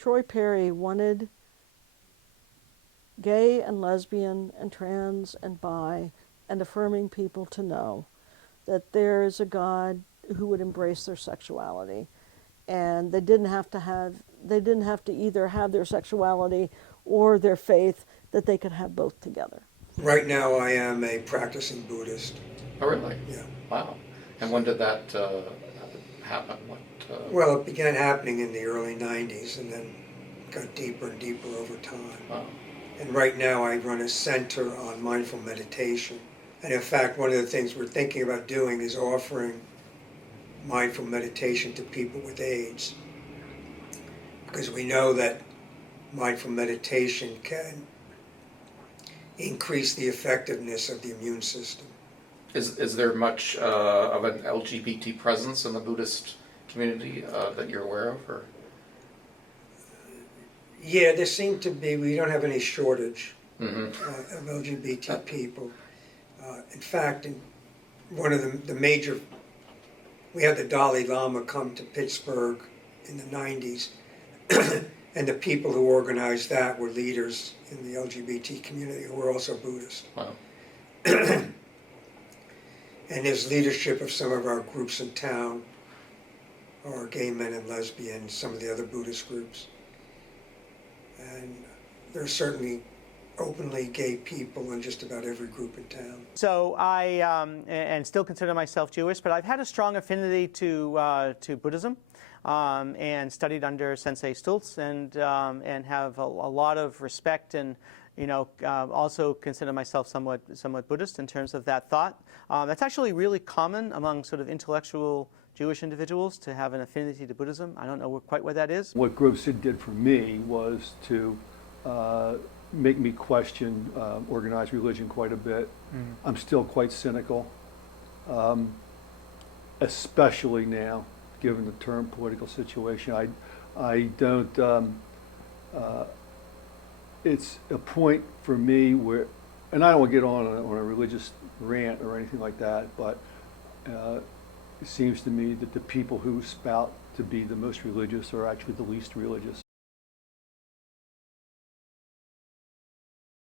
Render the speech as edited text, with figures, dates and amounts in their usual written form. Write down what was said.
Troy Perry wanted gay and lesbian and trans and bi and affirming people to know that there is a God who would embrace their sexuality, and they didn't have to either have their sexuality or their faith, that they could have both together. Right now, I am a practicing Buddhist. Oh, really? Yeah. Wow. And when did that happen? Well, it began happening in the early 90s and then got deeper and deeper over time. Wow. And right now I run a center on mindful meditation. And in fact, one of the things we're thinking about doing is offering mindful meditation to people with AIDS. Because we know that mindful meditation can increase the effectiveness of the immune system. Is there much of an LGBT presence in the Buddhist community that you're aware of? Or? Yeah, there seem to be. We don't have any shortage Mm-hmm. of LGBT people. In fact, in one of the major, we had the Dalai Lama come to Pittsburgh in the 90s, and the people who organized that were leaders in the LGBT community who were also Buddhist. Wow. And there's leadership of some of our groups in town, or gay men and lesbians, some of the other Buddhist groups. And there are certainly openly gay people in just about every group in town. So I and still consider myself Jewish, but I've had a strong affinity to Buddhism, and studied under Sensei Stultz, and have a lot of respect, and also consider myself somewhat Buddhist in terms of that thought. That's actually really common among sort of intellectual Jewish individuals to have an affinity to Buddhism. I don't know quite what that is. What Grove City did for me was to make me question organized religion quite a bit. Mm-hmm. I'm still quite cynical, especially now, given the current political situation. I don't. It's a point for me where, and I don't want to get on a religious rant or anything like that, but it seems to me that the people who spout to be the most religious are actually the least religious.